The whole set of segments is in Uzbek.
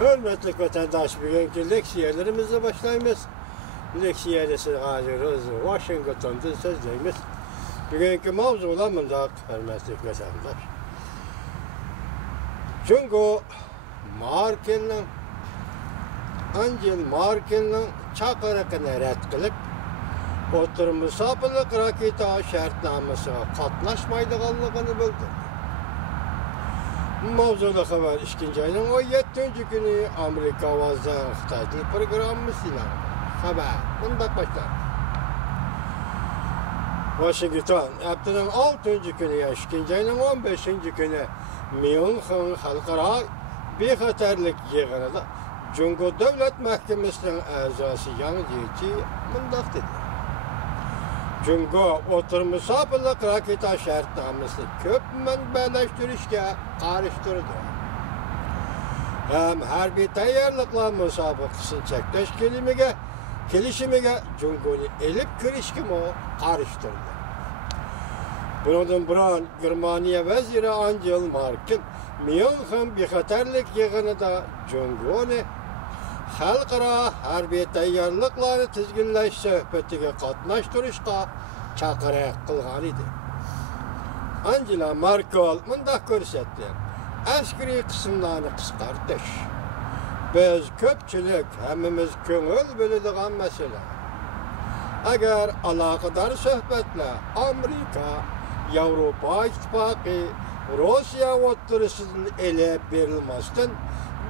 Hürmetli vatandaş, bugünkü leksiyelerimizi başlayımız. Leksiyelisi hazırız, Washington'dan sözleyimiz. Bugünkü mavzularımız da hürmetli vatandaş. Çünkü Angela Merkel'in çaqırıqını rədd qılıb, oturmusapılıq raketa şərtnaməsinə qatnaşmaydıqanlığını bildirdi. Mavzuda xəbər 2-ci ayının 17-ci günü Amerika Avazda Xitay proqramımızla xəbər bundaq başlar. Washington həftənin 6-cı günü 2-ci ayının 15-ci günü Münxen Xalqara Bexətərlik yığınında Cungo Devlet Məhkəməsinin əzası Yang Jiechi bundaq dedi. Cungo oturmusapılıq raketa şərtnaməsini köp mənbələşdirişkə qarışdırdı. Həm hərbi təyərliklər müsabiqəsinin çəkləş kelişimigə Cungo'nu elib kirişkimi qarışdırdı. Bundan buran Germaniya vəziri Angela Merkel Münxen Bexətərlik yığınında Cungo'nu xalqaro harbiy tayyorliklarni tizginlash suhbatiga qatnashtirishga chaqiriq qilgan edi. Angela Merkel mundaq ko'rsatdi. Askariy qismlarni qisqartish biz ko'pchilik hammamiz ko'ngil bo'ladigan masala. Agar aloqador suhbatlar Amerika, Yevropa ittifoqi, Rossiya o'rtasidan elib berilmasdan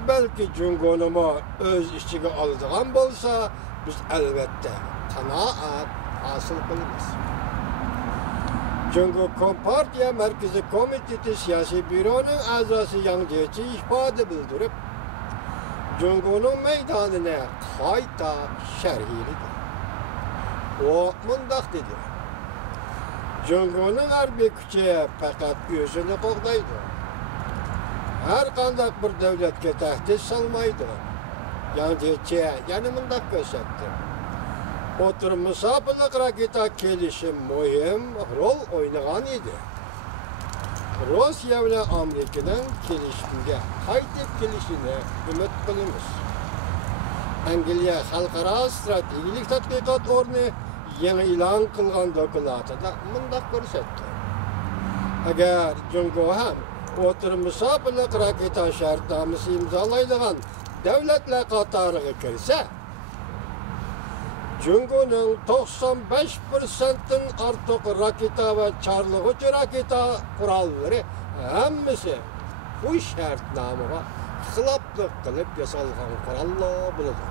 belki Cungo'nu öz işçiga oladigan bo'lsa, biz albatta qanoat hosil qilamiz. Cungo Kompartiya Markaziy komiteti siyosiy byuroning a'zosi Yang Jiechi ifoda bildirib, Cungo'ning maydonini qayta sharhladi. O mundaq dedi. Cungo'ning harbiy kuchi faqat o'zini qo'g'daydi. Her qandaq bir devletke tehdit salmaydı. Yani mundaq ko'rsatdi. Oturmusapılıq raketa kelişim muhim rol oynagan edi. Rossiya bilan Amerikadan kelishimga qaytib kelishini umid qilamiz. Angliya Xalqaro strategik tadqiqot o'rni yangi e'lon qilgan dokladida mundaq ko'rsatdi. Agar Cungo ham oturmusapılıq raketa şərtnaməsi imzalaydigan devletler qatarıga kirsə, Cungo'nun 95%'in artıq raketa ve çarlıqçı raketa quralları hammasi bu şərtnaməyə xilaflıq qılıb yasalğan qurallar bo'ladi.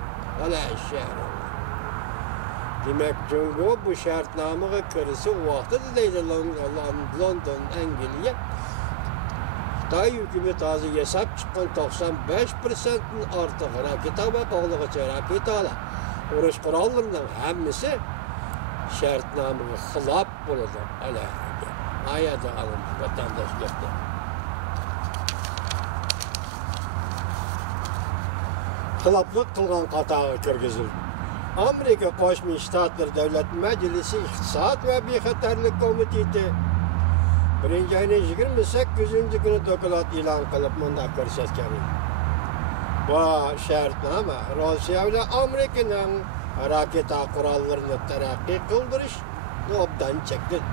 Ana şəhər. Demek Cungo bu şərtnaməyə kirsə vaqtida deydi London, Angliya Xitay hükümeti azı hesap çıkan 95%'in artıq raketa ve qoğluqçı raketalar uruş qurallarının hammasi şərtnaməyə xilaf bo'ladi. Ayada alın vatandaşlıqda. Xilaflıq qılğan qatağa kirgizildi. Amerika Qo'shma Shtatlar Davlat Majlisi İqtisod ve Bexatarlik Komiteti 1-ci ayının 28-ci günü doklad e'lon qilib mundaq ko'rsatgan edi. Bu şərtnamə Rossiya bilan Amerikaning raketa qurollarini taraqqiy qildirish obdan chekladi.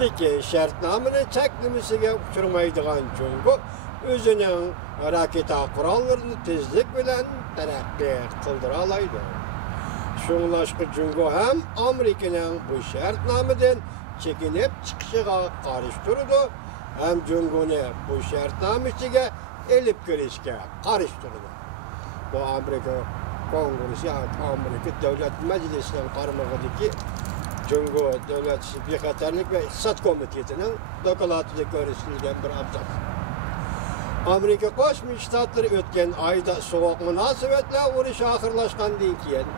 Lekin şərtnaməni cheklamasiga uchramaydigan Cungo o'zining raketa qurollarini tezlik bilan taraqqiy qildira oladi. Shunlashqa Cungo ham Amerikaning bu şərtnamadan çekinip çıkışıga qarıştırdı. Hem Cungo'nu bu şərtnaməçiga elib kirishga qarıştırdı. Bu Amerika Kongresi, Amerika Devlet Meclisi'nin qarmağıdaki Cungo Devlet Bexatarlik ve İqtisod Komiteti'nin dokladida ko'rsatilgan bir abzas. Amerika Qo'shma Shtatlari o'tgan oyda sovuq munosabatlar urushi oxirlashgandan keyin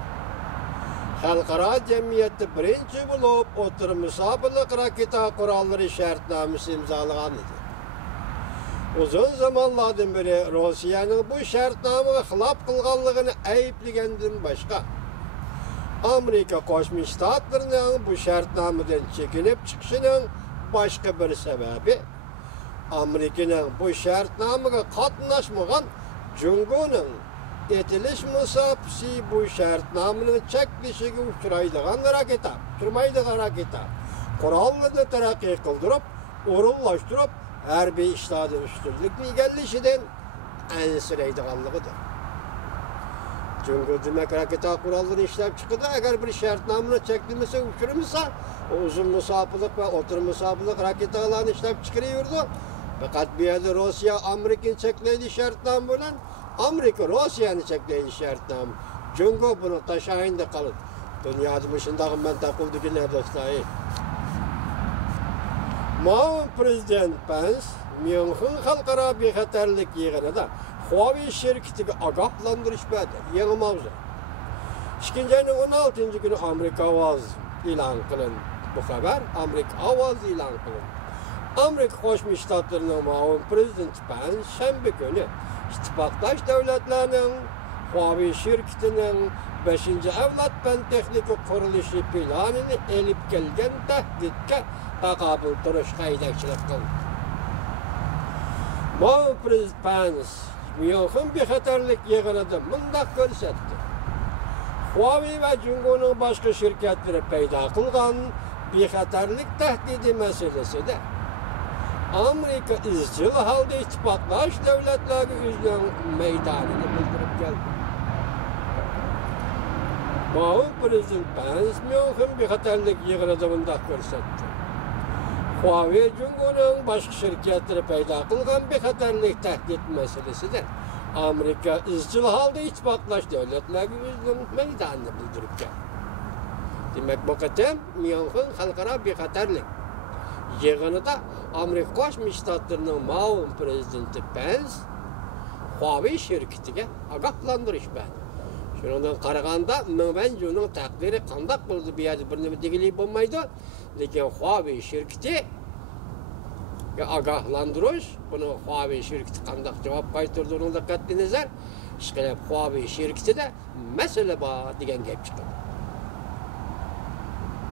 xalqaro jamiyatda birinchi bo'lib oturmusapılıq raketa qurolları şərtnaməsi imzalagan edi. Uzun zamanlardan beri Rossiyanın bu şərtnaməyə xilaf qılğanlığını ayıplagandan başqa Amerika Qo'shma Shtatlarining bu şərtnamədən çekinib chiqishining boshqa bir sababi Amerikaning bu şərtnaməyə qatnaşmagan Cumhur'un etiliş musafisi bu şartnamenin çekilişine uçuraydıgan harekete, uçurmaydıgan harekete, kuralını terakki kıldırıp, orunlaştırıp, her bir iştahı üstünlükle gelişiden ensireydiganlıqıdır. Cumhur demek harekete kuralları işlep çıkıdı, eğer bir şartnamenin çekilmesi uçurmuşsa, o uzun musafılık ve otur musafılık harekete alan işlep çıkarıyordu. Fakat bir yerde Rusya, Amerika'nın çekildiği şartnameyle, Amerika, Rusya'nın çektiği şartname. Cumhur bunu taşıyında kalır. Dünyada başındaki ben takıldı ki ne dostları. Mağun Prezident Pence, München Halkara Bexatarlik yığınında Huawei şirketiga agahlandırış verdi. Yeni mavzu. 2. ayının 16. günü Amerika Avaz ilan kılın. Bu haber Amerika Avaz ilan kılın. Amerika Koşmuş Ştatlarının Mağun Prezident Pence şembe günü İttifaktaş devletlerinin Huawei şirketinin 5. evlat pen texnik kuruluşu planını elip gelgen tehditke takabül duruş kaydakçılık kıldı. Mağun Prezident Pence München Bexatarlik yığınında mındak görsetti. Huawei ve Cumhur'un başka şirketleri peyda kılgan bexatarlik tehdidi meselesi de Amerika izcil halde ittifaktaş devletleri üzerine meydanını bildirip geldi. Mağun Prezident Pence München Bexatarlik yığınında mındak görsetti. Huawei Cumhur'un başka şirketleri peyda kılgan bexatarlik tehdit meselesi de Amerika izcil halde ittifaktaş devletleri üzerine meydanını bildirip geldi. Demek bu kadar München Halkara Bexatarlik yığınında Amerika Koşmuş Ştatlarının Mağun Prezidenti Pence Huawei şirketiga agahlandırış verdi. Şundan qaraganda bence onun takdiri qandaq bo'ldi, bu yerda bir nima degili bo'lmaydi. Lekin Huawei şirketi agahlandırış, bunu Huawei şirketi qandaq javob qaytardi, onun da qat'iy nazar. Ishqilib Huawei şirketida masala bor degan gap chiqadi.